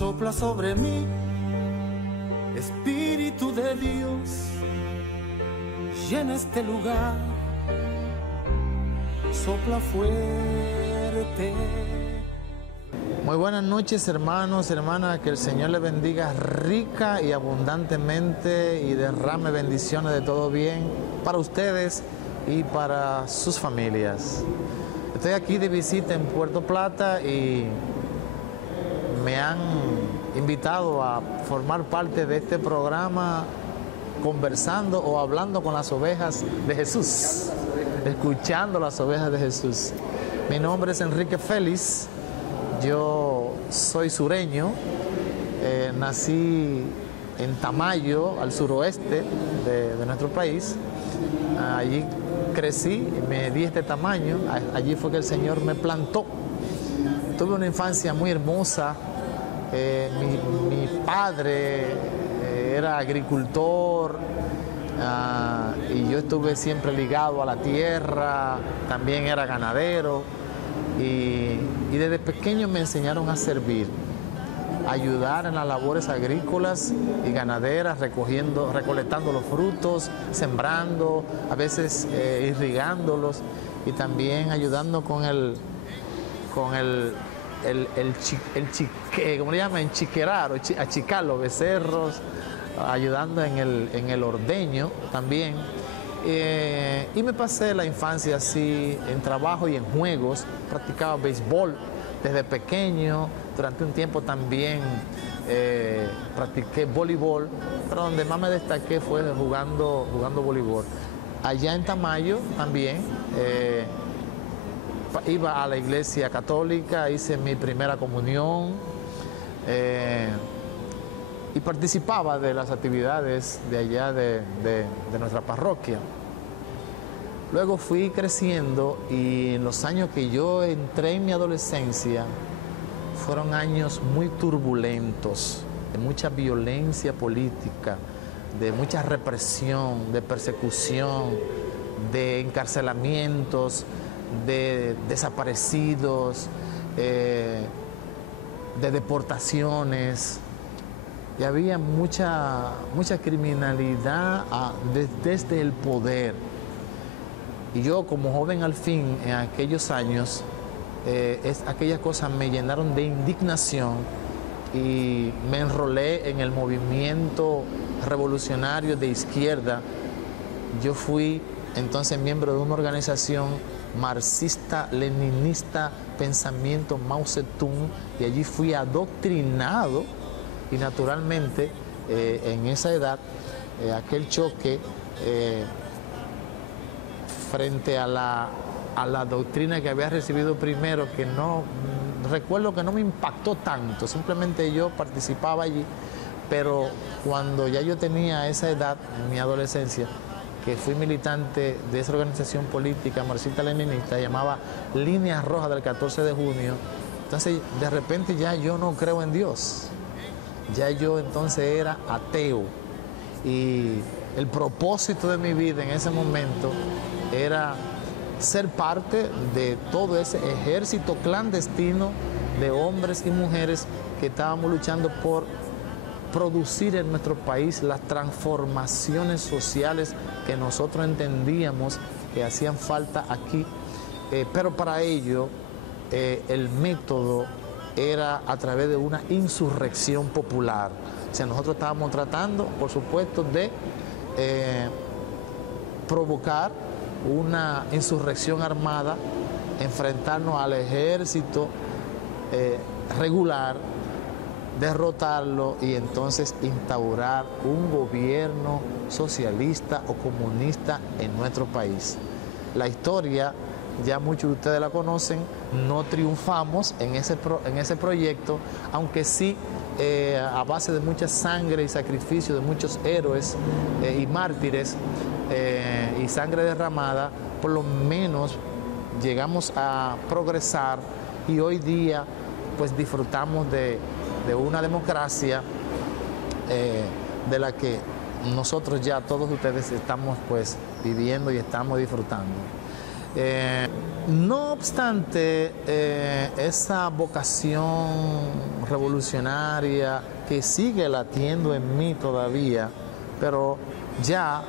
Sopla sobre mí, Espíritu de Dios, llena este lugar, sopla fuerte. Muy buenas noches, hermanos, hermanas, que el Señor les bendiga rica y abundantemente y derrame bendiciones de todo bien para ustedes y para sus familias. Estoy aquí de visita en Puerto Plata y me han invitado a formar parte de este programa conversando o hablando con las ovejas de Jesús, escuchando las ovejas de Jesús. Mi nombre es Enrique Félix, yo soy sureño, nací en Tamayo, al suroeste de nuestro país. Allí crecí, me di este tamaño, allí fue que el Señor me plantó. Tuve una infancia muy hermosa. Mi padre era agricultor y yo estuve siempre ligado a la tierra, también era ganadero y desde pequeño me enseñaron a servir, a ayudar en las labores agrícolas y ganaderas, recolectando los frutos, sembrando, a veces irrigándolos y también ayudando con ¿cómo le llaman? Enchiquerar, achicar los becerros, ayudando en el ordeño también. Y me pasé la infancia así, en trabajo y en juegos. Practicaba béisbol desde pequeño. Durante un tiempo también practiqué voleibol, pero donde más me destaqué fue jugando voleibol. Allá en Tamayo también. Iba a la iglesia católica, hice mi primera comunión y participaba de las actividades de allá de nuestra parroquia. Luego fui creciendo y en los años que yo entré en mi adolescencia fueron años muy turbulentos, de mucha violencia política, de mucha represión, de persecución, de encarcelamientos, de desaparecidos, de deportaciones, y había mucha criminalidad desde el poder. Y yo como joven al fin, en aquellos años, aquellas cosas me llenaron de indignación y me enrolé en el movimiento revolucionario de izquierda. Yo fui entonces miembro de una organización marxista, leninista, pensamiento Mao Zedong, y allí fui adoctrinado y naturalmente en esa edad aquel choque frente a la doctrina que había recibido primero, que no recuerdo que no me impactó tanto, simplemente yo participaba allí, pero cuando ya yo tenía esa edad en mi adolescencia, que fui militante de esa organización política marxista-leninista, llamaba Líneas Rojas del 14 de junio, entonces de repente ya yo no creo en Dios, ya yo entonces era ateo, y el propósito de mi vida en ese momento era ser parte de todo ese ejército clandestino de hombres y mujeres que estábamos luchando por producir en nuestro país las transformaciones sociales que nosotros entendíamos que hacían falta aquí, pero para ello el método era a través de una insurrección popular. O sea, nosotros estábamos tratando, por supuesto, de provocar una insurrección armada, enfrentarnos al ejército regular, derrotarlo y entonces instaurar un gobierno socialista o comunista en nuestro país. La historia, ya muchos de ustedes la conocen, no triunfamos en ese proyecto, aunque sí a base de mucha sangre y sacrificio de muchos héroes y mártires y sangre derramada, por lo menos llegamos a progresar y hoy día pues disfrutamos de una democracia de la que nosotros ya todos ustedes estamos pues viviendo y estamos disfrutando. No obstante, esa vocación revolucionaria que sigue latiendo en mí todavía, pero ya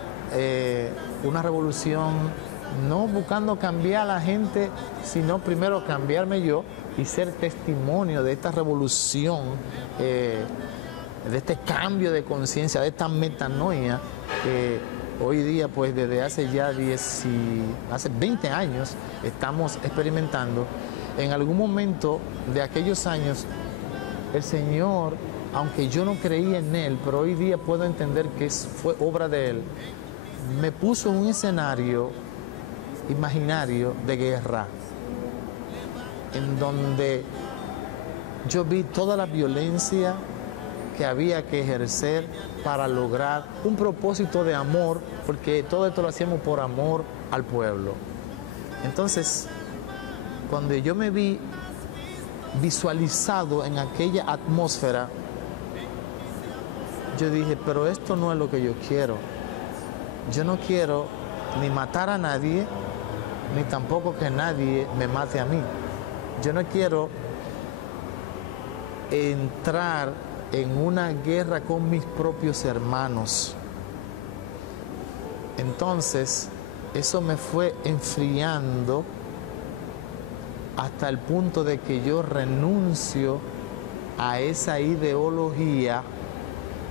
una revolución no buscando cambiar a la gente, sino primero cambiarme yo y ser testimonio de esta revolución, de este cambio de conciencia, de esta metanoia que hoy día, pues desde hace ya hace 20 años estamos experimentando. En algún momento de aquellos años, el Señor, aunque yo no creía en Él, pero hoy día puedo entender que fue obra de Él, me puso en un escenario imaginario de guerra, en donde yo vi toda la violencia que había que ejercer para lograr un propósito de amor, porque todo esto lo hacíamos por amor al pueblo. Entonces, cuando yo me vi visualizado en aquella atmósfera, yo dije, pero esto no es lo que yo quiero. Yo no quiero ni matar a nadie, ni tampoco que nadie me mate a mí. Yo no quiero entrar en una guerra con mis propios hermanos. Entonces, eso me fue enfriando hasta el punto de que yo renuncio a esa ideología.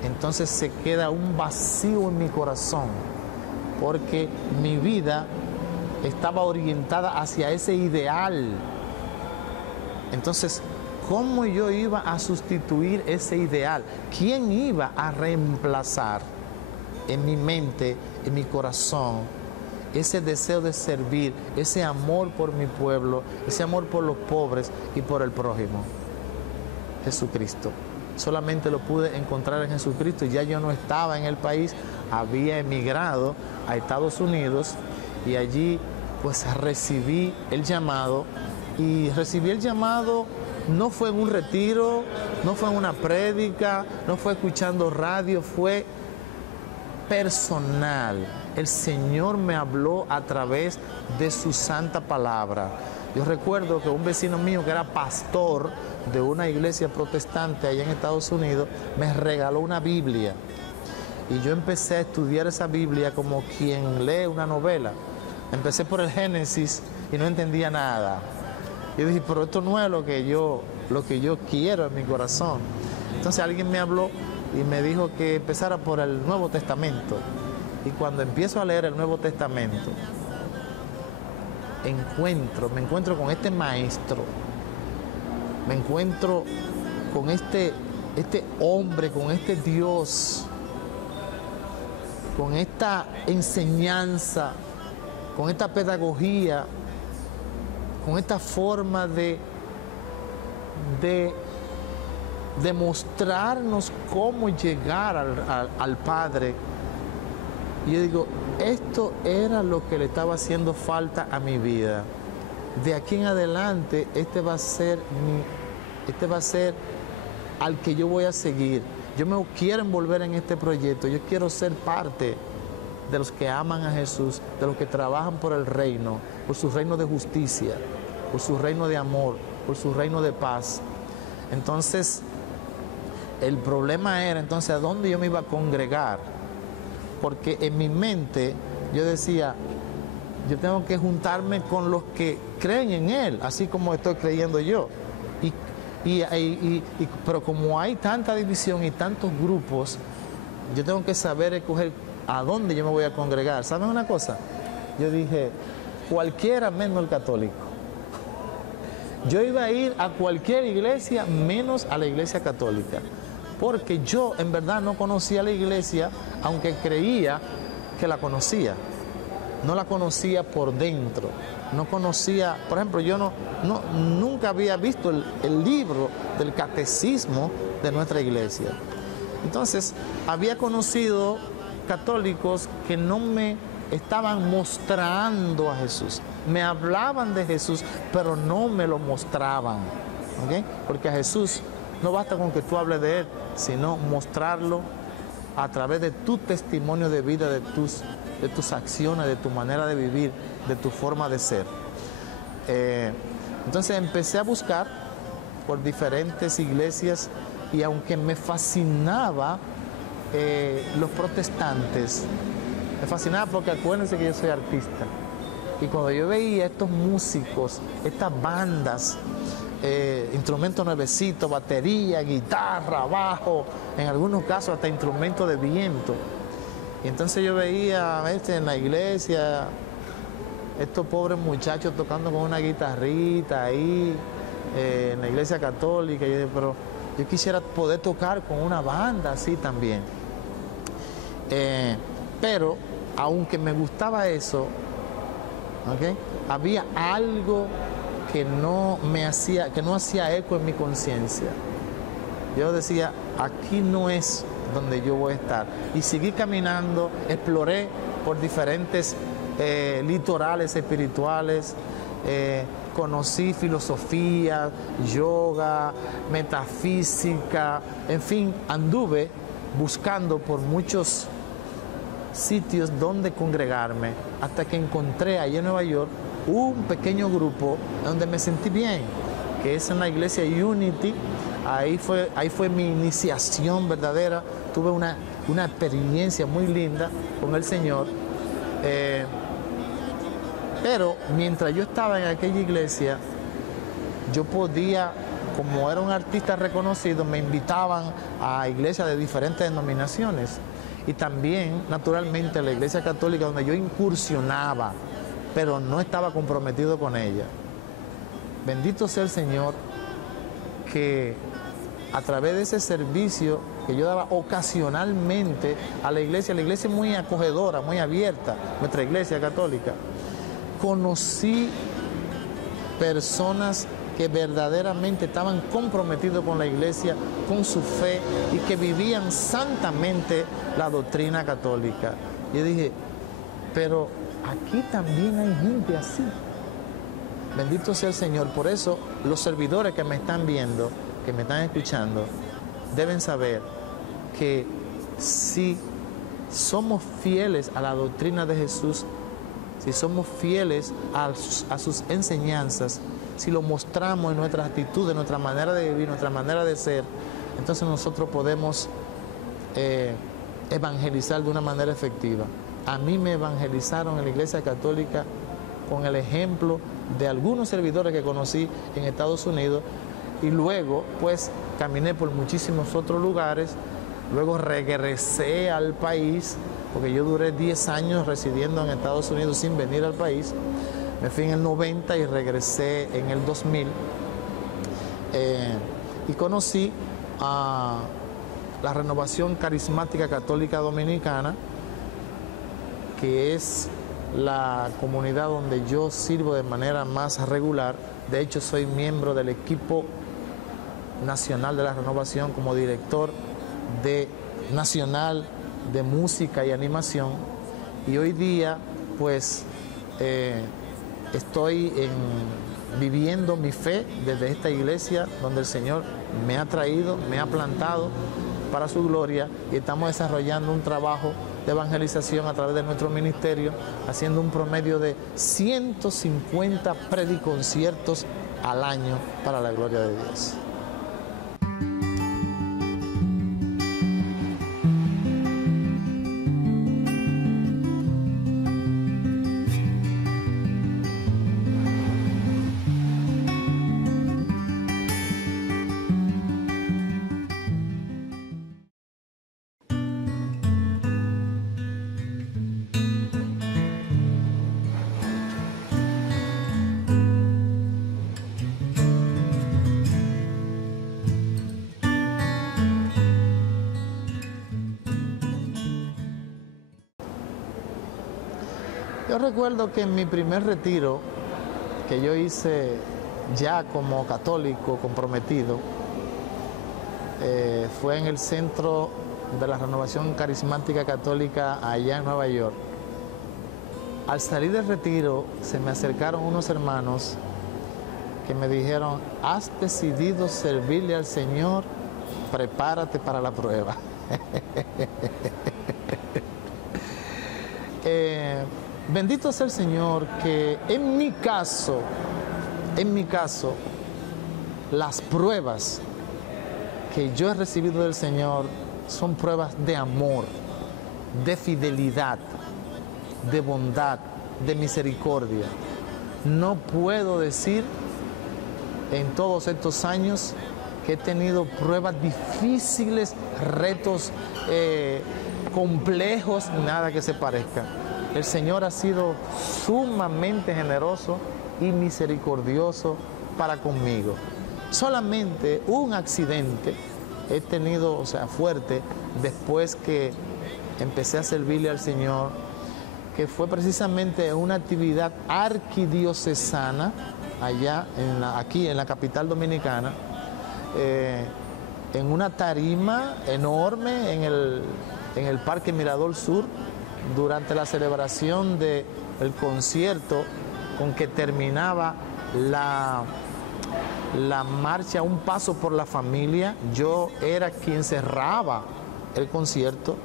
Entonces se queda un vacío en mi corazón, porque mi vida estaba orientada hacia ese ideal. Entonces, ¿cómo yo iba a sustituir ese ideal? ¿Quién iba a reemplazar en mi mente, en mi corazón, ese deseo de servir, ese amor por mi pueblo, ese amor por los pobres y por el prójimo? Jesucristo. Solamente lo pude encontrar en Jesucristo. Ya yo no estaba en el país, había emigrado a Estados Unidos y allí pues recibí el llamado. Y recibí el llamado, no fue en un retiro, no fue en una prédica, no fue escuchando radio, fue personal. El Señor me habló a través de su santa palabra. Yo recuerdo que un vecino mío que era pastor de una iglesia protestante allá en Estados Unidos me regaló una Biblia. Y yo empecé a estudiar esa Biblia como quien lee una novela. Empecé por el Génesis y no entendía nada. Yo dije, pero esto no es lo que yo quiero en mi corazón. Entonces alguien me habló y me dijo que empezara por el Nuevo Testamento. Y cuando empiezo a leer el Nuevo Testamento, me encuentro con este maestro, me encuentro con este hombre, con este Dios, con esta enseñanza, con esta pedagogía, con esta forma de mostrarnos cómo llegar al Padre. Y yo digo, esto era lo que le estaba haciendo falta a mi vida. De aquí en adelante, este va a ser al que yo voy a seguir. Yo me quiero envolver en este proyecto. Yo quiero ser parte de los que aman a Jesús, de los que trabajan por el reino, por su reino de justicia, por su reino de amor, por su reino de paz. Entonces, el problema era entonces a dónde yo me iba a congregar, porque en mi mente yo decía, yo tengo que juntarme con los que creen en Él, así como estoy creyendo yo. Pero como hay tanta división y tantos grupos, yo tengo que saber escoger a dónde yo me voy a congregar. ¿Saben una cosa? Yo dije, cualquiera menos el católico. Yo iba a ir a cualquier iglesia menos a la iglesia católica, porque yo en verdad no conocía la iglesia, aunque creía que la conocía. No la conocía por dentro, no conocía, por ejemplo, yo nunca había visto el libro del catecismo de nuestra iglesia. Entonces, había conocido católicos que no me estaban mostrando a Jesús. Me hablaban de Jesús, pero no me lo mostraban, ¿okay? Porque a Jesús no basta con que tú hables de Él, sino mostrarlo a través de tu testimonio de vida, de tus de tus acciones, de tu manera de vivir, de tu forma de ser. Entonces empecé a buscar por diferentes iglesias y aunque me fascinaba los protestantes, me fascinaba porque acuérdense que yo soy artista y cuando yo veía estos músicos, estas bandas, instrumentos nuevecitos, batería, guitarra, bajo, en algunos casos hasta instrumentos de viento, y entonces yo veía en la iglesia estos pobres muchachos tocando con una guitarrita ahí, en la iglesia católica, y yo dije, pero yo quisiera poder tocar con una banda así también. Pero aunque me gustaba eso, ¿okay?, había algo que no hacía eco en mi conciencia. Yo decía, aquí no es donde yo voy a estar. Y seguí caminando, exploré por diferentes litorales espirituales, conocí filosofía, yoga, metafísica, en fin, anduve buscando por muchos sitios donde congregarme, hasta que encontré allá en Nueva York un pequeño grupo donde me sentí bien, que es en la iglesia Unity. Ahí fue mi iniciación verdadera, tuve una experiencia muy linda con el Señor. Pero mientras yo estaba en aquella iglesia, yo podía, como era un artista reconocido, me invitaban a iglesias de diferentes denominaciones y también, naturalmente, a la iglesia católica donde yo incursionaba, pero no estaba comprometido con ella. Bendito sea el Señor que a través de ese servicio que yo daba ocasionalmente a la iglesia es muy acogedora, muy abierta, nuestra iglesia católica, conocí personas que verdaderamente estaban comprometidos con la iglesia, con su fe y que vivían santamente la doctrina católica. Yo dije, pero aquí también hay gente así. Bendito sea el Señor. Por eso los servidores que me están viendo, que me están escuchando, deben saber que si somos fieles a la doctrina de Jesús, si somos fieles a sus enseñanzas, si lo mostramos en nuestra actitud, en nuestra manera de vivir, nuestra manera de ser, entonces nosotros podemos evangelizar de una manera efectiva. A mí me evangelizaron en la iglesia católica con el ejemplo de algunos servidores que conocí en Estados Unidos, y luego pues caminé por muchísimos otros lugares. Luego regresé al país, porque yo duré 10 años residiendo en Estados Unidos sin venir al país. Me fui en el 90 y regresé en el 2000. Y conocí a la Renovación Carismática Católica Dominicana, que es la comunidad donde yo sirvo de manera más regular. De hecho, soy miembro del equipo nacional de la Renovación como director nacional de música y animación, y hoy día pues estoy viviendo mi fe desde esta iglesia donde el Señor me ha traído, me ha plantado para su gloria, y estamos desarrollando un trabajo de evangelización a través de nuestro ministerio, haciendo un promedio de 150 prediconciertos al año para la gloria de Dios. Yo recuerdo que en mi primer retiro, que yo hice ya como católico comprometido, fue en el Centro de la Renovación Carismática Católica allá en Nueva York. Al salir del retiro, se me acercaron unos hermanos que me dijeron: has decidido servirle al Señor, prepárate para la prueba. bendito sea el Señor que en mi caso, las pruebas que yo he recibido del Señor son pruebas de amor, de fidelidad, de bondad, de misericordia. No puedo decir en todos estos años que he tenido pruebas difíciles, retos complejos, nada que se parezca. El Señor ha sido sumamente generoso y misericordioso para conmigo. Solamente un accidente he tenido, o sea, fuerte, después que empecé a servirle al Señor, que fue precisamente una actividad arquidiocesana allá, aquí en la capital dominicana, en una tarima enorme en el Parque Mirador Sur, durante la celebración del concierto con que terminaba la marcha Un Paso por la Familia. Yo era quien cerraba el concierto,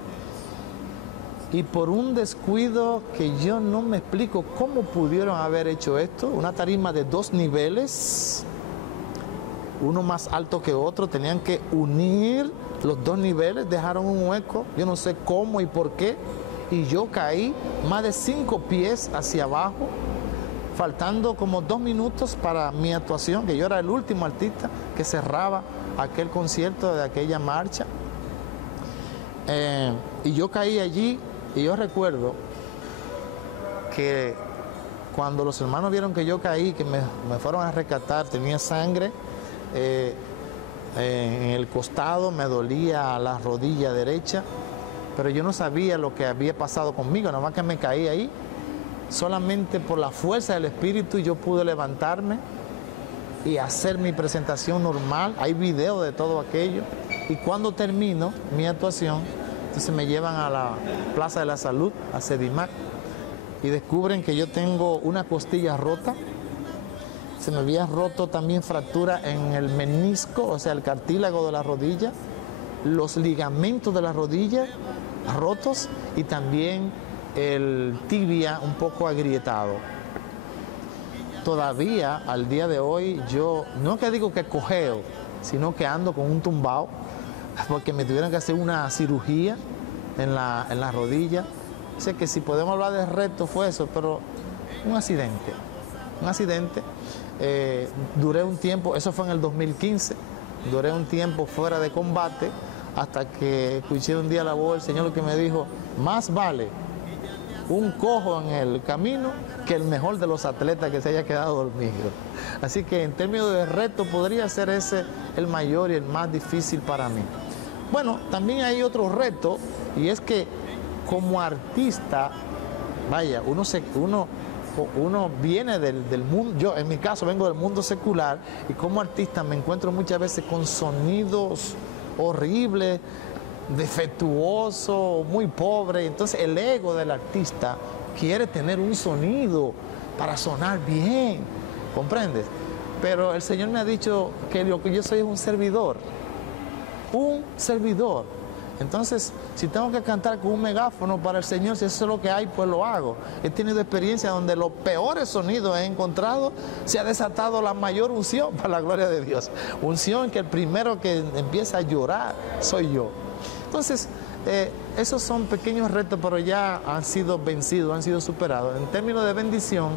y por un descuido que yo no me explico cómo pudieron haber hecho esto, una tarima de 2 niveles, uno más alto que otro, tenían que unir los 2 niveles, dejaron un hueco, yo no sé cómo y por qué, y yo caí más de 5 pies hacia abajo, faltando como 2 minutos para mi actuación, que yo era el último artista que cerraba aquel concierto de aquella marcha. Y yo caí allí, y yo recuerdo que cuando los hermanos vieron que yo caí, que me fueron a rescatar, tenía sangre en el costado, me dolía la rodilla derecha, pero yo no sabía lo que había pasado conmigo, nada más que me caí ahí. Solamente por la fuerza del Espíritu yo pude levantarme y hacer mi presentación normal. Hay video de todo aquello. Y cuando termino mi actuación, entonces me llevan a la Plaza de la Salud, a Sedimac, y descubren que yo tengo una costilla rota. Se me había roto también fractura en el menisco, o sea, el cartílago de la rodilla, los ligamentos de la rodilla rotos, y también el tibia un poco agrietado. Todavía al día de hoy yo, no que digo que cojeo, sino que ando con un tumbao, porque me tuvieron que hacer una cirugía en la rodilla. Sé que si podemos hablar de reto fue eso, pero un accidente. Duré un tiempo, eso fue en el 2015, duré un tiempo fuera de combate, hasta que escuché un día la voz del Señor que me dijo: más vale un cojo en el camino que el mejor de los atletas que se haya quedado dormido. Así que en términos de reto podría ser ese el mayor y el más difícil para mí. Bueno, también hay otro reto, y es que como artista, vaya, uno viene del mundo, yo en mi caso vengo del mundo secular, y como artista me encuentro muchas veces con sonidos horribles, defectuoso, muy pobre. Entonces el ego del artista quiere tener un sonido para sonar bien, ¿comprendes? Pero el Señor me ha dicho que lo que yo soy es un servidor. Entonces, si tengo que cantar con un megáfono para el Señor, si eso es lo que hay, pues lo hago. He tenido experiencias donde los peores sonidos he encontrado, se ha desatado la mayor unción para la gloria de Dios. Unción que el primero que empieza a llorar soy yo. Entonces, esos son pequeños retos, pero ya han sido vencidos, han sido superados. En términos de bendición,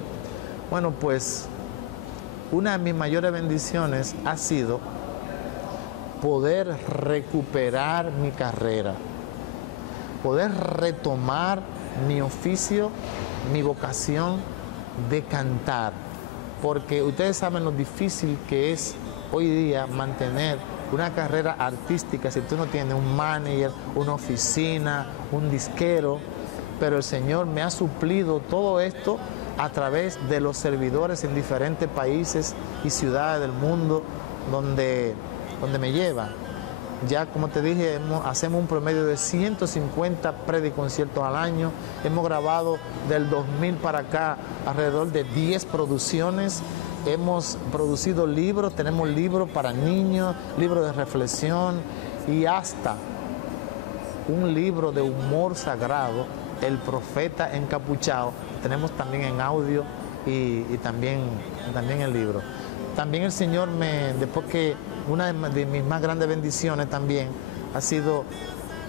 bueno, pues una de mis mayores bendiciones ha sido poder recuperar mi carrera, poder retomar mi oficio, mi vocación de cantar, porque ustedes saben lo difícil que es hoy día mantener una carrera artística si tú no tienes un manager, una oficina, un disquero. Pero el Señor me ha suplido todo esto a través de los servidores en diferentes países y ciudades del mundo donde me lleva. Ya, como te dije, hacemos un promedio de 150 prediconciertos al año. Hemos grabado del 2000 para acá alrededor de 10 producciones. Hemos producido libros, tenemos libros para niños, libros de reflexión y hasta un libro de humor sagrado El Profeta Encapuchado. Tenemos también en audio y también el libro. También el Señor después que una de mis más grandes bendiciones también ha sido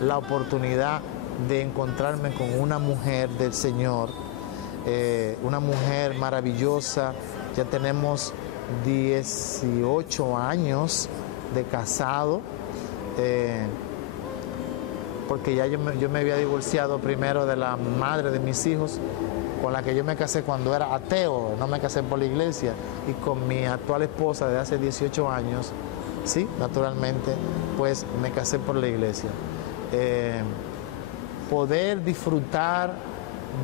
la oportunidad de encontrarme con una mujer del Señor, una mujer maravillosa. Ya tenemos 18 años de casado, porque ya yo me había divorciado primero de la madre de mis hijos, con la que yo me casé cuando era ateo, no me casé por la iglesia, y con mi actual esposa de hace 18 años, sí, naturalmente, pues me casé por la iglesia. Poder disfrutar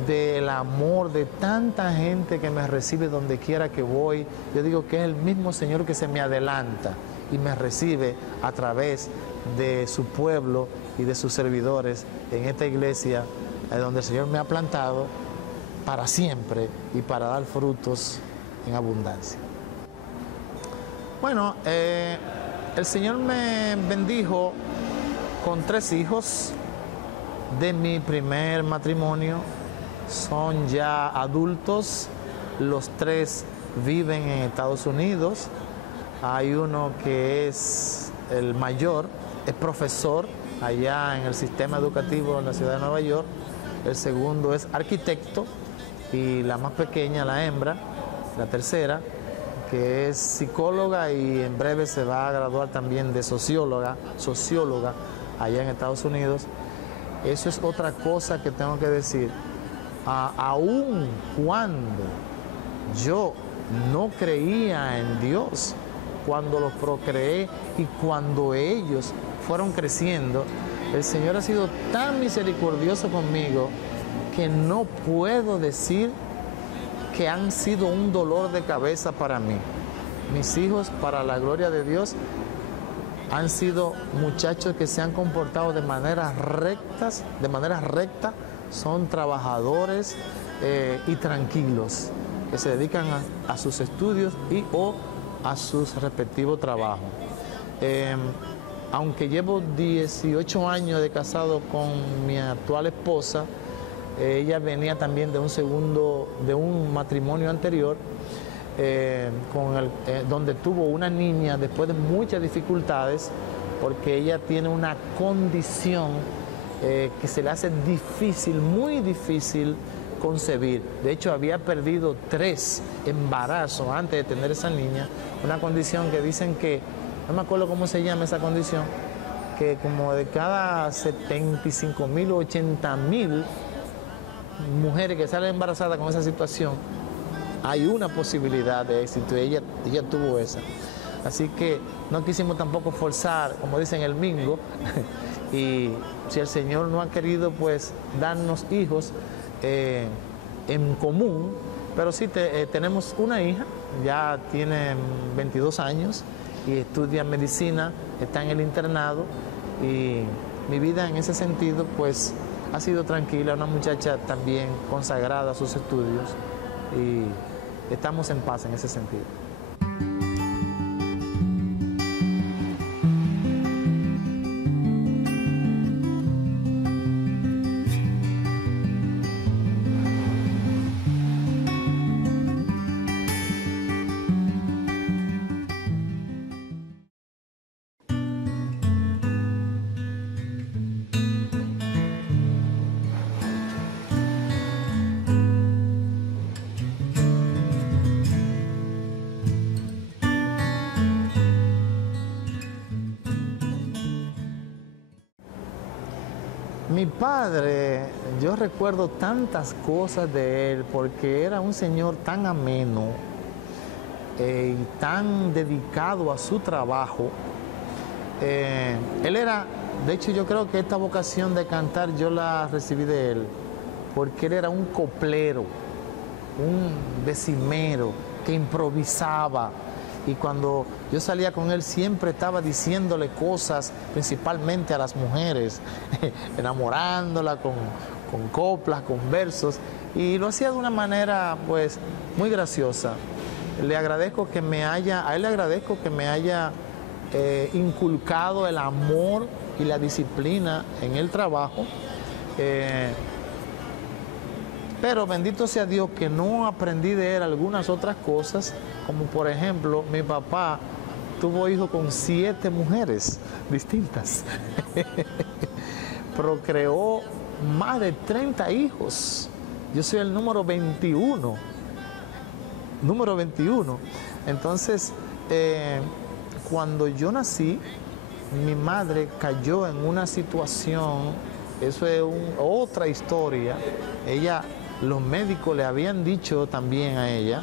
del amor de tanta gente que me recibe donde quiera que voy, yo digo que es el mismo Señor que se me adelanta y me recibe a través de su pueblo y de sus servidores en esta iglesia donde el Señor me ha plantado para siempre y para dar frutos en abundancia. Bueno, el Señor me bendijo con 3 hijos de mi primer matrimonio. Son ya adultos, los 3 viven en Estados Unidos. Hay uno que es el mayor, es profesor allá en el sistema educativo en la ciudad de Nueva York. El segundo es arquitecto y la más pequeña, la hembra, la tercera, que es psicóloga y en breve se va a graduar también de socióloga allá en Estados Unidos. Eso es otra cosa que tengo que decir. Aun cuando yo no creía en Dios, cuando los procreé y cuando ellos fueron creciendo, el Señor ha sido tan misericordioso conmigo que no puedo decir que han sido un dolor de cabeza para mí. Mis hijos, para la gloria de Dios, han sido muchachos que se han comportado de manera recta, son trabajadores y tranquilos, que se dedican a sus estudios y o a sus respectivos trabajos. Aunque llevo 18 años de casado con mi actual esposa, ella venía también de un matrimonio anterior, donde tuvo una niña después de muchas dificultades, porque ella tiene una condición que se le hace difícil, muy difícil concebir. De hecho, había perdido 3 embarazos antes de tener esa niña, una condición que dicen que, no me acuerdo cómo se llama esa condición, que como de cada 75,000 o 80,000 mujeres que salen embarazadas con esa situación, hay una posibilidad de éxito, y ella tuvo esa. Así que no quisimos tampoco forzar, como dicen, el mingo, y si el Señor no ha querido pues darnos hijos en común, pero sí tenemos una hija, ya tiene 22 años y estudia medicina, está en el internado, y mi vida en ese sentido pues ha sido tranquila, una muchacha también consagrada a sus estudios, y estamos en paz en ese sentido. Mi padre, yo recuerdo tantas cosas de él porque era un señor tan ameno y tan dedicado a su trabajo. Él era, de hecho yo creo que esta vocación de cantar yo la recibí de él porque él era un coplero, un decimero que improvisaba. Y cuando yo salía con él siempre estaba diciéndole cosas, principalmente a las mujeres, enamorándola con coplas, con versos, y lo hacía de una manera pues muy graciosa. A él le agradezco que me haya inculcado el amor y la disciplina en el trabajo. Pero bendito sea Dios que no aprendí de él algunas otras cosas, como por ejemplo, mi papá tuvo hijos con 7 mujeres distintas. Procreó más de 30 hijos. Yo soy el número 21. Número 21. Entonces, cuando yo nací, mi madre cayó en una situación, eso es otra historia. Los médicos le habían dicho también a ella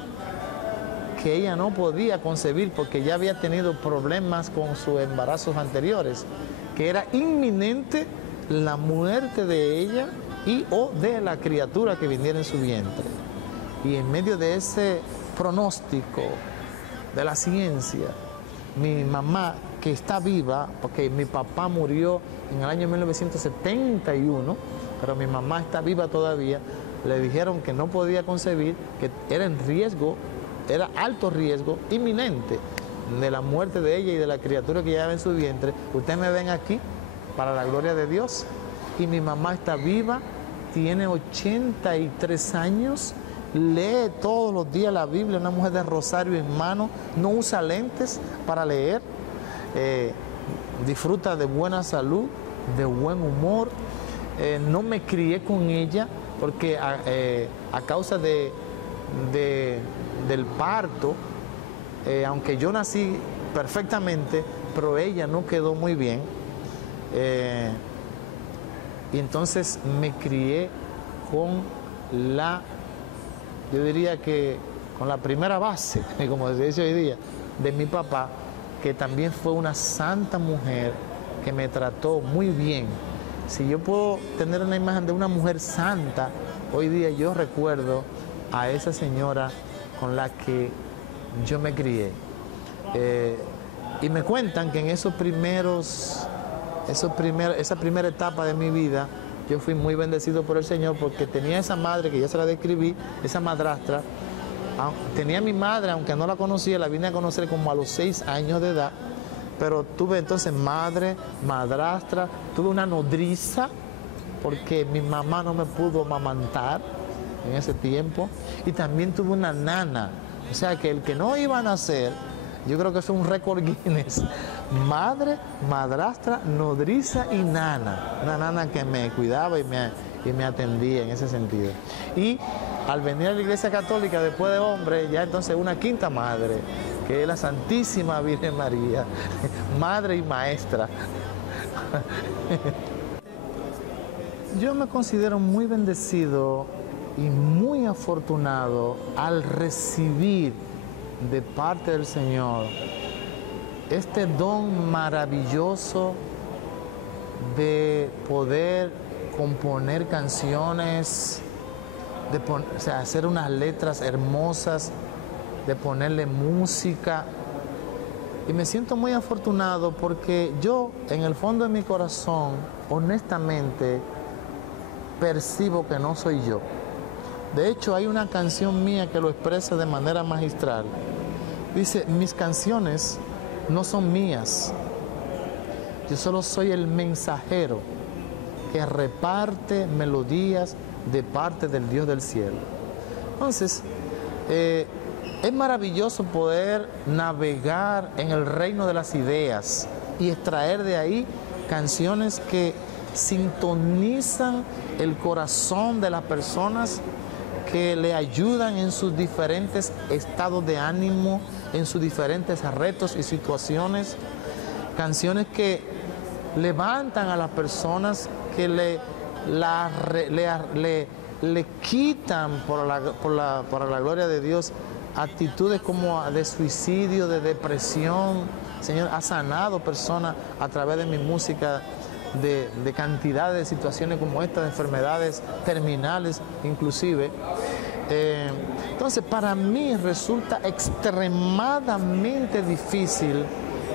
que ella no podía concebir porque ya había tenido problemas con sus embarazos anteriores, que era inminente la muerte de ella y o de la criatura que viniera en su vientre. Y en medio de ese pronóstico de la ciencia, mi mamá, que está viva, porque mi papá murió en el año 1971, pero mi mamá está viva todavía, le dijeron que no podía concebir, que era en riesgo, era alto riesgo, inminente, de la muerte de ella y de la criatura que llevaba en su vientre. Ustedes me ven aquí para la gloria de Dios. Y mi mamá está viva, tiene 83 años, lee todos los días la Biblia, una mujer de rosario en mano, no usa lentes para leer, disfruta de buena salud, de buen humor. No me crié con ella porque a causa del parto, aunque yo nací perfectamente, pero ella no quedó muy bien. Y entonces me crié con yo diría que con la primera base, como se dice hoy día, de mi papá, que también fue una santa mujer que me trató muy bien. Si yo puedo tener una imagen de una mujer santa, hoy día yo recuerdo a esa señora con la que yo me crié. Y me cuentan que en esa primera etapa de mi vida, yo fui muy bendecido por el Señor porque tenía esa madre, que ya se la describí, esa madrastra. Tenía mi madre, aunque no la conocía, la vine a conocer como a los 6 años de edad, pero tuve entonces madre, madrastra, tuve una nodriza, porque mi mamá no me pudo amamantar en ese tiempo, y también tuve una nana, o sea que el que no iba a nacer, yo creo que es un récord Guinness: madre, madrastra, nodriza y nana. Una nana que me cuidaba y me atendía en ese sentido. Y al venir a la Iglesia Católica después de hombre, ya entonces una quinta madre, que es la Santísima Virgen María, madre y maestra. Yo me considero muy bendecido y muy afortunado al recibir de parte del Señor este don maravilloso de poder componer canciones, de hacer unas letras hermosas, de ponerle música. Y me siento muy afortunado porque yo, en el fondo de mi corazón, honestamente, percibo que no soy yo. De hecho, hay una canción mía que lo expresa de manera magistral. Dice: mis canciones no son mías. Yo solo soy el mensajero que reparte melodías de parte del Dios del cielo. Entonces, es maravilloso poder navegar en el reino de las ideas y extraer de ahí canciones que sintonizan el corazón de las personas, que le ayudan en sus diferentes estados de ánimo, en sus diferentes retos y situaciones. Canciones que levantan a las personas, que le quitan por la gloria de Dios actitudes como de suicidio, de depresión. El Señor ha sanado personas a través de mi música de cantidad de situaciones como esta, de enfermedades terminales inclusive. Entonces, para mí resulta extremadamente difícil,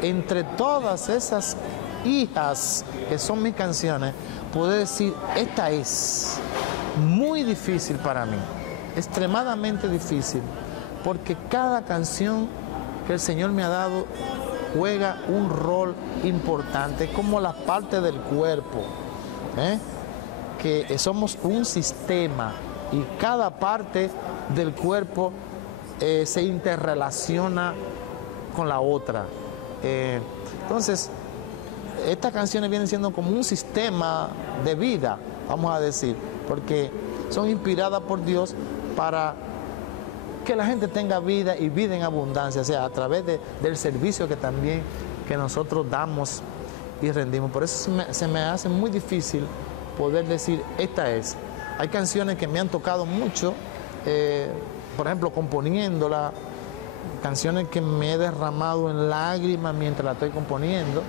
entre todas esas hijas que son mis canciones, poder decir: esta es. Muy difícil para mí, extremadamente difícil, porque cada canción que el Señor me ha dado juega un rol importante, como la parte del cuerpo, que somos un sistema, y cada parte del cuerpo se interrelaciona con la otra. Entonces, estas canciones vienen siendo como un sistema de vida, vamos a decir, porque son inspiradas por Dios para que la gente tenga vida y vida en abundancia, o sea, a través del servicio que nosotros damos y rendimos. Por eso se me hace muy difícil poder decir, esta es. Hay canciones que me han tocado mucho, por ejemplo, componiéndola, canciones que me he derramado en lágrimas mientras la estoy componiendo,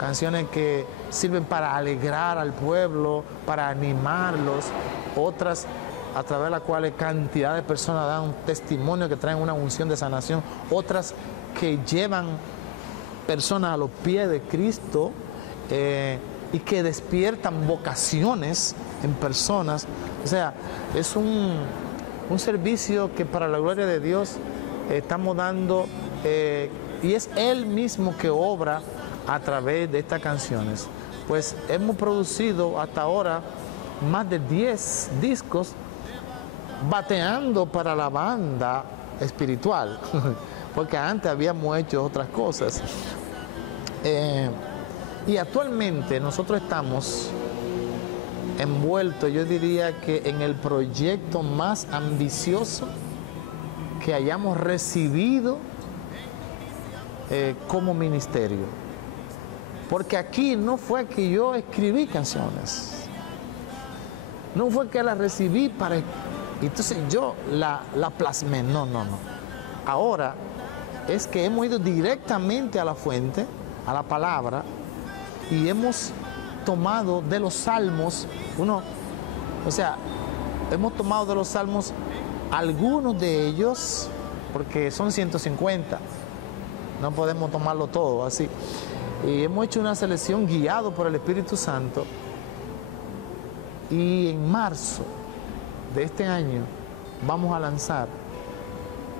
canciones que sirven para alegrar al pueblo, para animarlos, otras a través de las cuales cantidad de personas dan un testimonio, que traen una unción de sanación, otras que llevan personas a los pies de Cristo y que despiertan vocaciones en personas. O sea, es un servicio que para la gloria de Dios estamos dando y es Él mismo que obra a través de estas canciones. Pues hemos producido hasta ahora más de 10 discos bateando para la banda espiritual, porque antes habíamos hecho otras cosas. Y actualmente nosotros estamos envueltos, yo diría que en el proyecto más ambicioso que hayamos recibido como ministerio. Porque aquí no fue que yo escribí canciones, no fue que las recibí para... Entonces yo la plasmé, no. Ahora es que hemos ido directamente a la fuente, a la palabra, y hemos tomado de los salmos, hemos tomado de los salmos algunos de ellos, porque son 150, no podemos tomarlo todo así, y hemos hecho una selección guiado por el Espíritu Santo, y en marzo de este año vamos a lanzar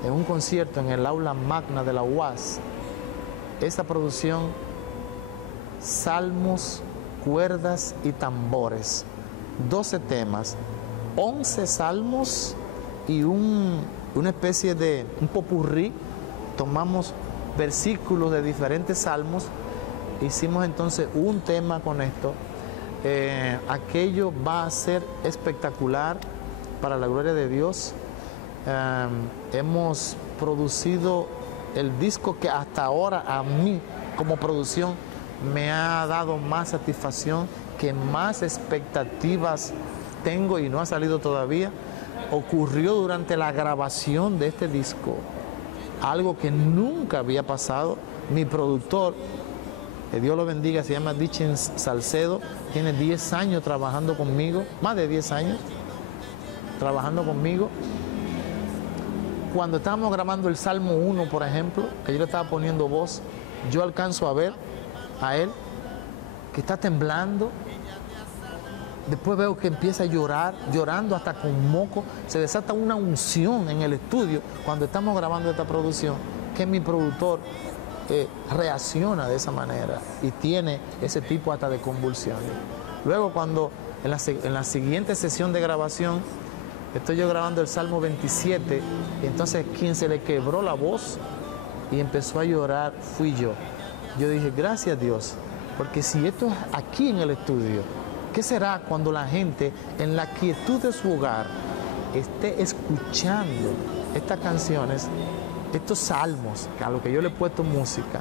en un concierto en el aula magna de la UAS esta producción Salmos, Cuerdas y Tambores, 12 temas, 11 salmos y una especie de un popurrí. Tomamos versículos de diferentes salmos, hicimos entonces un tema con esto. Aquello va a ser espectacular para la gloria de Dios. Hemos producido el disco que hasta ahora a mí como producción me ha dado más satisfacción, que más expectativas tengo y no ha salido todavía. Ocurrió durante la grabación de este disco algo que nunca había pasado. Mi productor, que Dios lo bendiga, se llama Dichens Salcedo, tiene 10 años trabajando conmigo, más de 10 años trabajando conmigo. Cuando estábamos grabando el Salmo 1, por ejemplo, que yo le estaba poniendo voz, yo alcanzo a ver a él que está temblando. Después veo que empieza a llorar, llorando hasta con moco. Se desata una unción en el estudio cuando estamos grabando esta producción, que mi productor reacciona de esa manera y tiene ese tipo hasta de convulsiones. Luego cuando en la siguiente sesión de grabación estoy yo grabando el Salmo 27, y entonces quien se le quebró la voz y empezó a llorar fui yo. Yo dije, gracias a Dios, porque si esto es aquí en el estudio, ¿qué será cuando la gente en la quietud de su hogar esté escuchando estas canciones, estos salmos, a los que yo le he puesto música?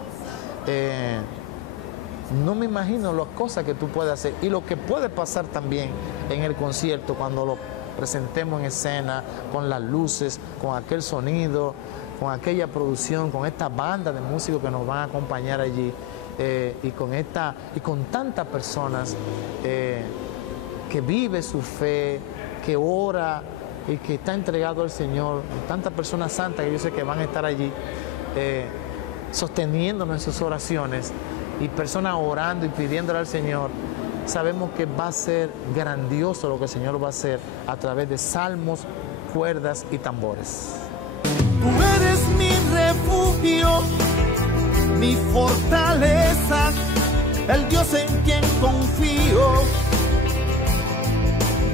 No me imagino las cosas que tú puedes hacer y lo que puede pasar también en el concierto cuando lo presentemos en escena, con las luces, con aquel sonido, con aquella producción, con esta banda de músicos que nos van a acompañar allí, y con tantas personas que vive su fe, que ora y que está entregado al Señor, tantas personas santas que yo sé que van a estar allí sosteniéndonos en sus oraciones, y personas orando y pidiéndole al Señor. Sabemos que va a ser grandioso lo que el Señor va a hacer a través de salmos, cuerdas y tambores. Tú eres mi refugio, mi fortaleza, el Dios en quien confío.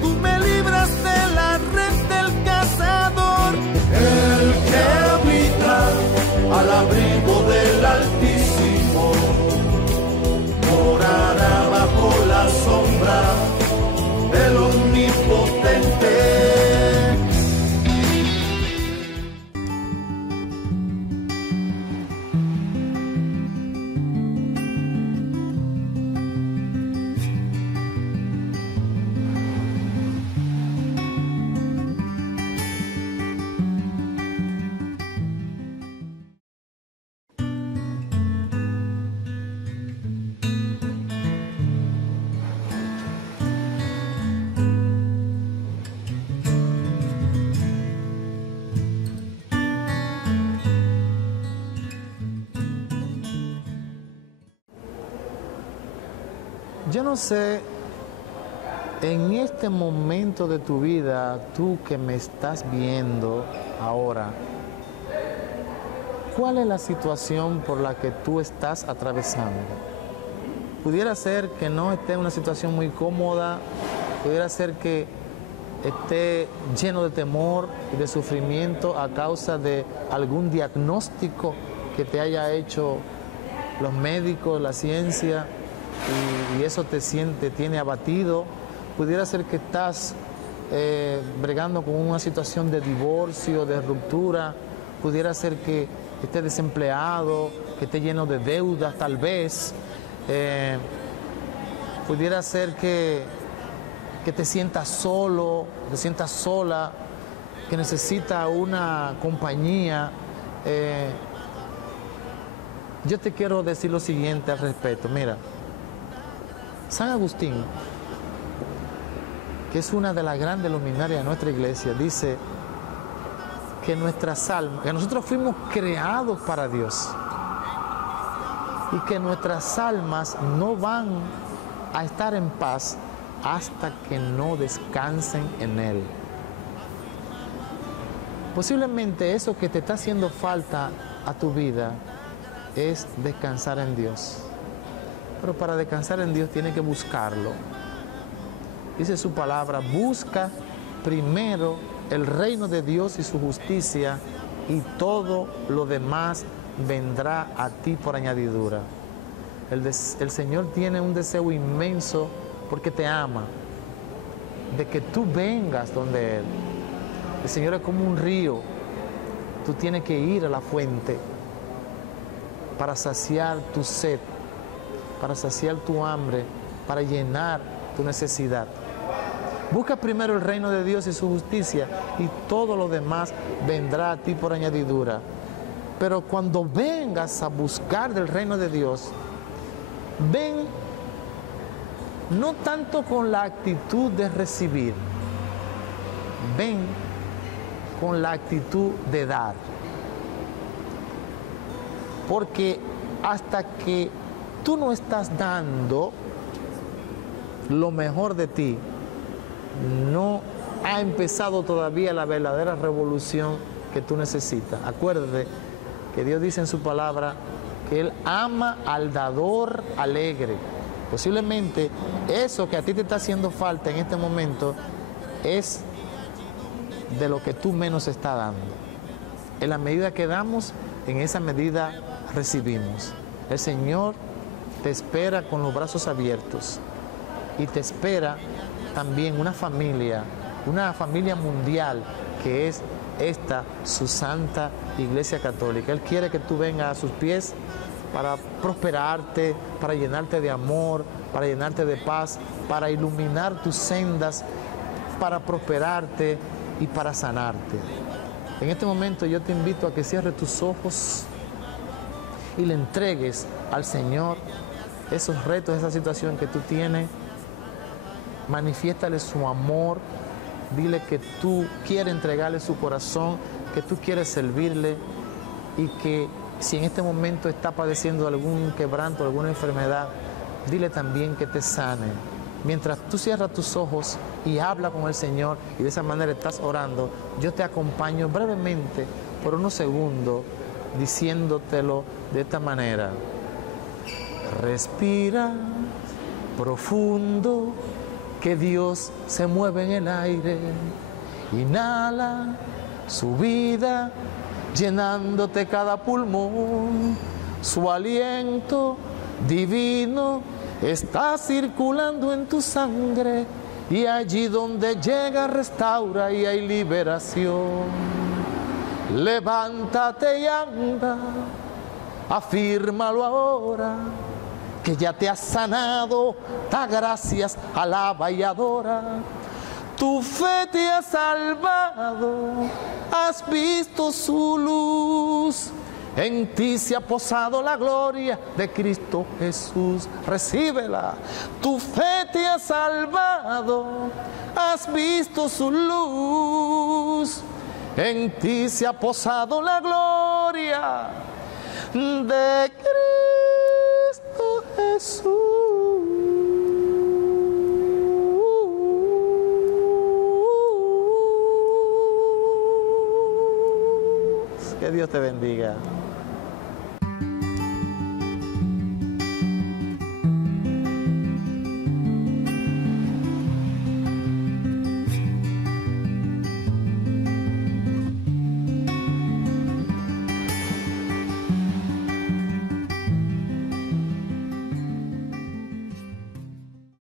tú me libras de la red del cazador. El que habita al abrigo del Altísimo morará bajo la sombra del Omnipotente. Yo no sé, en este momento de tu vida, tú que me estás viendo ahora, ¿cuál es la situación por la que tú estás atravesando? Pudiera ser que no esté en una situación muy cómoda, pudiera ser que esté lleno de temor y de sufrimiento a causa de algún diagnóstico que te haya hecho los médicos, la ciencia, y eso te tiene abatido. Pudiera ser que estás bregando con una situación de divorcio, de ruptura. Pudiera ser que estés desempleado, que estés lleno de deudas tal vez. Pudiera ser que te sientas solo, te sientas sola, que necesitas una compañía. Yo te quiero decir lo siguiente al respecto. Mira, San Agustín, que es una de las grandes luminarias de nuestra iglesia, dice que nuestras almas, que nosotros fuimos creados para Dios y que nuestras almas no van a estar en paz hasta que no descansen en Él. Posiblemente eso que te está haciendo falta a tu vida es descansar en Dios. Pero para descansar en Dios tienes que buscarlo. Dice su palabra, busca primero el reino de Dios y su justicia, y todo lo demás vendrá a ti por añadidura. El Señor tiene un deseo inmenso porque te ama, de que tú vengas donde Él. El Señor es como un río. Tú tienes que ir a la fuente para saciar tu sed, para saciar tu hambre, para llenar tu necesidad. Busca primero el reino de Dios y su justicia, y todo lo demás vendrá a ti por añadidura. Pero cuando vengas a buscar del reino de Dios, ven no tanto con la actitud de recibir, ven con la actitud de dar. Porque hasta que tú no estás dando lo mejor de ti, no ha empezado todavía la verdadera revolución que tú necesitas. Acuérdate que Dios dice en su palabra que Él ama al dador alegre. Posiblemente eso que a ti te está haciendo falta en este momento es de lo que tú menos estás dando. En la medida que damos, en esa medida recibimos. El Señor te espera con los brazos abiertos, y te espera también una familia mundial, que es esta, su Santa Iglesia Católica. Él quiere que tú vengas a sus pies para prosperarte, para llenarte de amor, para llenarte de paz, para iluminar tus sendas, para prosperarte y para sanarte. En este momento yo te invito a que cierres tus ojos y le entregues al Señor esos retos, esa situación que tú tienes. Manifiéstale su amor, dile que tú quieres entregarle su corazón, que tú quieres servirle, y que si en este momento está padeciendo algún quebranto, alguna enfermedad, dile también que te sane. Mientras tú cierras tus ojos y habla con el Señor, y de esa manera estás orando, yo te acompaño brevemente por unos segundos diciéndotelo de esta manera. Respira profundo que Dios se mueve en el aire. Inhala su vida, llenándote cada pulmón. Su aliento divino está circulando en tu sangre, y allí donde llega restaura y hay liberación. Levántate y anda, afírmalo ahora, que ya te has sanado, da gracias, alaba y adora. Tu fe te ha salvado, has visto su luz, en ti se ha posado la gloria de Cristo Jesús. Recíbela. Tu fe te ha salvado, has visto su luz, en ti se ha posado la gloria de Cristo Jesús. Que Dios te bendiga.